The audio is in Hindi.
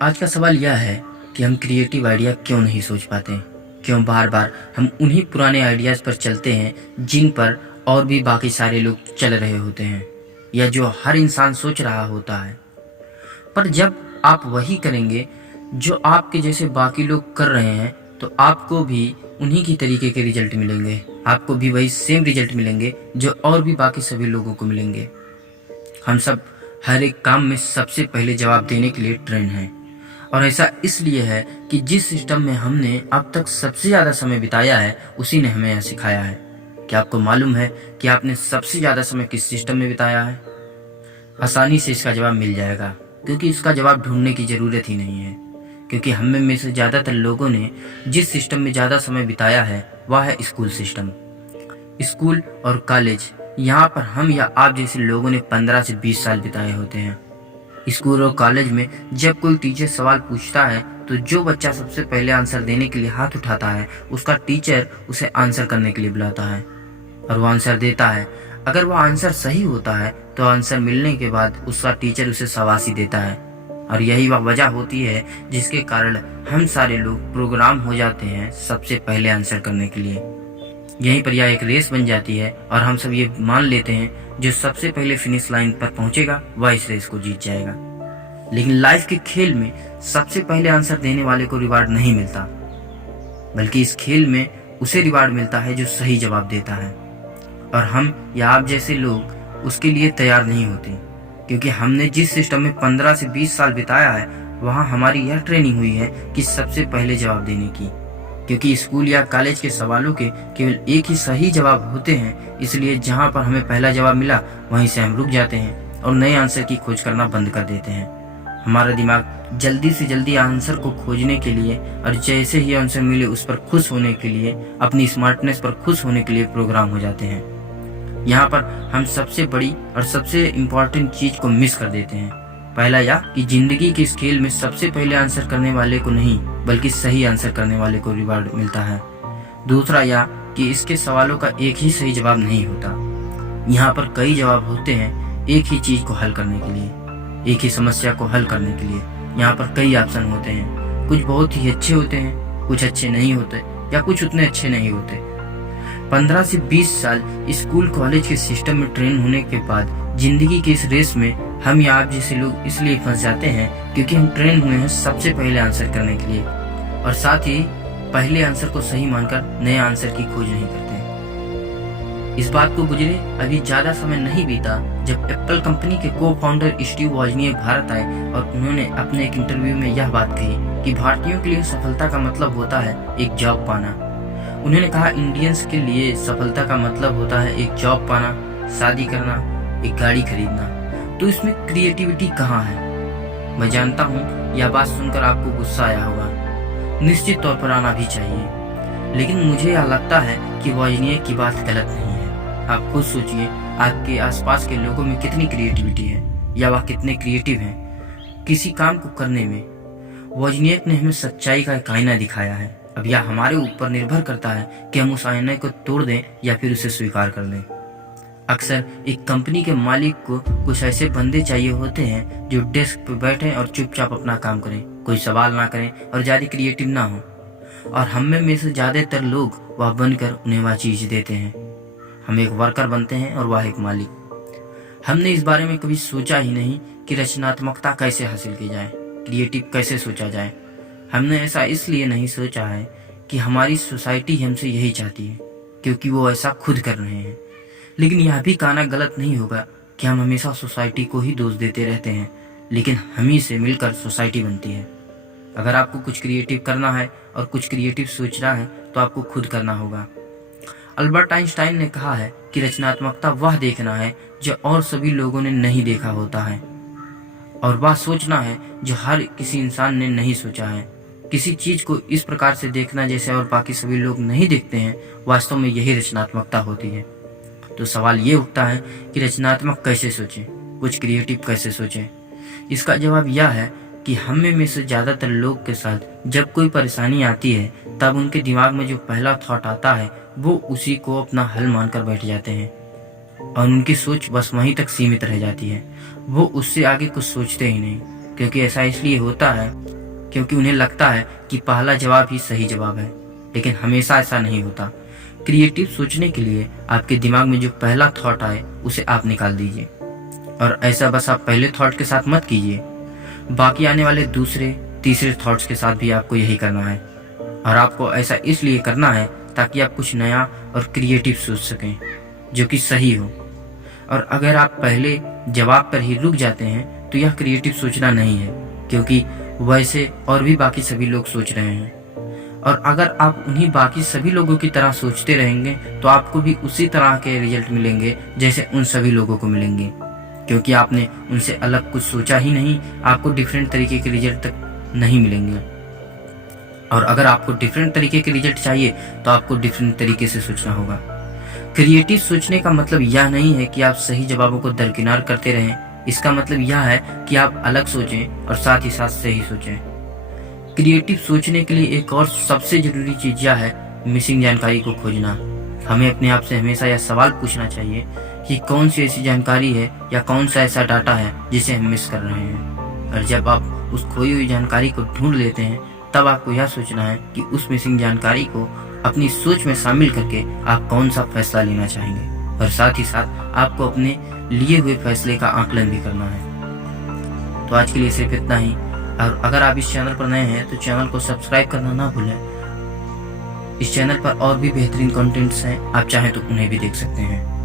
आज का सवाल यह है कि हम क्रिएटिव आइडिया क्यों नहीं सोच पाते, क्यों बार बार हम उन्हीं पुराने आइडियाज़ पर चलते हैं जिन पर और भी बाकी सारे लोग चल रहे होते हैं या जो हर इंसान सोच रहा होता है। पर जब आप वही करेंगे जो आपके जैसे बाकी लोग कर रहे हैं तो आपको भी उन्हीं की तरीके के रिजल्ट मिलेंगे, आपको भी वही सेम रिजल्ट मिलेंगे जो और भी बाकी सभी लोगों को मिलेंगे। हम सब हर एक काम में सबसे पहले जवाब देने के लिए ट्रेंड हैं, और ऐसा इसलिए है कि जिस सिस्टम में हमने अब तक सबसे ज़्यादा समय बिताया है उसी ने हमें यह सिखाया है। क्या आपको मालूम है कि आपने सबसे ज़्यादा समय किस सिस्टम में बिताया है? आसानी से इसका जवाब मिल जाएगा, क्योंकि इसका जवाब ढूंढने की ज़रूरत ही नहीं है, क्योंकि हम में से ज़्यादातर लोगों ने जिस सिस्टम में ज़्यादा समय बिताया है वह है स्कूल सिस्टम। स्कूल और कॉलेज, यहाँ पर हम या आप जैसे लोगों ने 15 से 20 साल बिताए होते हैं। स्कूल और कॉलेज में जब कोई टीचर सवाल पूछता है तो जो बच्चा सबसे पहले आंसर देने के लिए हाथ उठाता है उसका टीचर उसे आंसर करने के लिए बुलाता है और वो आंसर देता है। अगर वो आंसर सही होता है तो आंसर मिलने के बाद उसका टीचर उसे शाबाशी देता है, और यही वह वजह होती है जिसके कारण हम सारे लोग प्रोग्राम हो जाते हैं सबसे पहले आंसर करने के लिए। यहीं पर यह एक रेस बन जाती है और हम सब ये मान लेते हैं जो सबसे पहले फिनिश लाइन पर पहुंचेगा वह इस रेस को जीत जाएगा। लेकिन लाइफ के खेल में सबसे पहले आंसर देने वाले को रिवार्ड नहीं मिलता, बल्कि इस खेल में उसे रिवार्ड मिलता है जो सही जवाब देता है। और हम या आप जैसे लोग उसके लिए तैयार नहीं होते, क्योंकि हमने जिस सिस्टम में 15 से 20 साल बिताया है वहाँ हमारी यह ट्रेनिंग हुई है कि सबसे पहले जवाब देने की। क्योंकि स्कूल या कॉलेज के सवालों के केवल एक ही सही जवाब होते हैं, इसलिए जहाँ पर हमें पहला जवाब मिला वहीं से हम रुक जाते हैं और नए आंसर की खोज करना बंद कर देते हैं। हमारा दिमाग जल्दी से जल्दी आंसर को खोजने के लिए और जैसे ही आंसर मिले उस पर खुश होने के लिए, अपनी स्मार्टनेस पर खुश होने के लिए प्रोग्राम हो जाते हैं। यहाँ पर हम सबसे बड़ी और सबसे इम्पोर्टेंट चीज को मिस कर देते हैं। पहला यह कि जिंदगी के इस खेल में सबसे पहले आंसर करने वाले को नहीं बल्कि सही आंसर करने वाले को रिवार्ड मिलता है। दूसरा यह कि इसके सवालों का एक ही सही जवाब नहीं होता, यहाँ पर कई जवाब होते हैं एक ही चीज को हल करने के लिए, एक ही समस्या को हल करने के लिए। यहाँ पर कई ऑप्शन होते हैं, कुछ बहुत ही अच्छे होते हैं, कुछ अच्छे नहीं होते या कुछ उतने अच्छे नहीं होते। 15 से 20 साल स्कूल कॉलेज के सिस्टम में ट्रेन होने के बाद जिंदगी के इस रेस में हम या आप जैसे लोग इसलिए फंस जाते हैं क्योंकि हम ट्रेन हुए हैं सबसे पहले आंसर करने के लिए, और साथ ही पहले आंसर को सही मानकर नए आंसर की खोज नहीं करते। इस बात को गुजरे अभी ज्यादा समय नहीं बीता जब एप्पल कंपनी के को फाउंडर स्टीव वॉजनिएक भारत आए और उन्होंने अपने एक इंटरव्यू में यह बात कही कि भारतीयों के लिए सफलता का मतलब होता है एक जॉब पाना। उन्होंने कहा इंडियंस के लिए सफलता का मतलब होता है एक जॉब पाना, शादी करना, एक गाड़ी खरीदना। तो इसमें क्रिएटिविटी कहाँ है? मैं जानता हूँ यह बात सुनकर आपको गुस्सा आया होगा, निश्चित तौर पर आना भी चाहिए, लेकिन मुझे यह लगता है कि वॉजनिएक की बात गलत नहीं है। आप खुद सोचिए आपके आसपास के लोगों में कितनी क्रिएटिविटी है या वह कितने क्रिएटिव हैं किसी काम को करने में। वॉजनिएक ने हमें सच्चाई का एक आईना दिखाया है। अब यह हमारे ऊपर निर्भर करता है कि हम उस आईने को तोड़ दें या फिर उसे स्वीकार कर लें। अक्सर एक कंपनी के मालिक को कुछ ऐसे बंदे चाहिए होते हैं जो डेस्क पर बैठें और चुपचाप अपना काम करें, कोई सवाल ना करें और ज़्यादा क्रिएटिव ना हो। और हम में से ज़्यादातर लोग वह बनकर उन्हें वह चीज़ देते हैं। हम एक वर्कर बनते हैं और वह एक मालिक। हमने इस बारे में कभी सोचा ही नहीं कि रचनात्मकता कैसे हासिल की जाए, क्रिएटिव कैसे सोचा जाए। हमने ऐसा इसलिए नहीं सोचा है कि हमारी सोसाइटी हमसे यही चाहती है, क्योंकि वो ऐसा खुद कर रहे हैं। लेकिन यह भी कहना गलत नहीं होगा कि हम हमेशा सोसाइटी को ही दोष देते रहते हैं, लेकिन हम ही से मिलकर सोसाइटी बनती है। अगर आपको कुछ क्रिएटिव करना है और कुछ क्रिएटिव सोचना है तो आपको खुद करना होगा। अल्बर्ट आइंस्टाइन ने कहा है कि रचनात्मकता वह देखना है जो और सभी लोगों ने नहीं देखा होता है, और वह सोचना है जो हर किसी इंसान ने नहीं सोचा है। किसी चीज को इस प्रकार से देखना जैसे और बाकी सभी लोग नहीं देखते हैं, वास्तव में यही रचनात्मकता होती है। तो सवाल ये उठता है कि रचनात्मक कैसे सोचें, कुछ क्रिएटिव कैसे सोचें? इसका जवाब यह है कि हम में से ज़्यादातर लोग के साथ जब कोई परेशानी आती है तब उनके दिमाग में जो पहला थॉट आता है वो उसी को अपना हल मानकर बैठ जाते हैं, और उनकी सोच बस वहीं तक सीमित रह जाती है। वो उससे आगे कुछ सोचते ही नहीं, क्योंकि ऐसा इसलिए होता है क्योंकि उन्हें लगता है कि पहला जवाब ही सही जवाब है, लेकिन हमेशा ऐसा नहीं होता। क्रिएटिव सोचने के लिए आपके दिमाग में जो पहला थॉट आए उसे आप निकाल दीजिए, और ऐसा बस आप पहले थॉट के साथ मत कीजिए, बाकी आने वाले दूसरे तीसरे थॉट्स के साथ भी आपको यही करना है। और आपको ऐसा इसलिए करना है ताकि आप कुछ नया और क्रिएटिव सोच सकें जो कि सही हो। और अगर आप पहले जवाब पर ही रुक जाते हैं तो यह क्रिएटिव सोचना नहीं है, क्योंकि वैसे और भी बाकी सभी लोग सोच रहे हैं। और अगर आप उन्हीं बाकी सभी लोगों की तरह सोचते रहेंगे तो आपको भी उसी तरह के रिजल्ट मिलेंगे जैसे उन सभी लोगों को मिलेंगे, क्योंकि आपने उनसे अलग कुछ सोचा ही नहीं। आपको डिफरेंट तरीके के रिजल्ट तक नहीं मिलेंगे। और अगर आपको डिफरेंट तरीके के रिजल्ट चाहिए तो आपको डिफरेंट तरीके से सोचना होगा। क्रिएटिव सोचने का मतलब यह नहीं है कि आप सही जवाबों को दरकिनार करते रहें। इसका मतलब यह है कि आप अलग सोचें और साथ ही साथ सही सोचें। क्रिएटिव सोचने के लिए एक और सबसे जरूरी चीज यह है मिसिंग जानकारी को खोजना। हमें अपने आप से हमेशा यह सवाल पूछना चाहिए कि कौन सी ऐसी जानकारी है या कौन सा ऐसा डाटा है जिसे हम मिस कर रहे हैं। और जब आप उस खोई हुई जानकारी को ढूंढ लेते हैं तब आपको यह सोचना है कि उस मिसिंग जानकारी को अपनी सोच में शामिल करके आप कौन सा फैसला लेना चाहेंगे। और साथ ही साथ आपको अपने लिए हुए फैसले का आकलन भी करना है। तो आज के लिए सिर्फ इतना ही। और अगर आप इस चैनल पर नए हैं तो चैनल को सब्सक्राइब करना ना भूलें। इस चैनल पर और भी बेहतरीन कंटेंट्स हैं, आप चाहें तो उन्हें भी देख सकते हैं।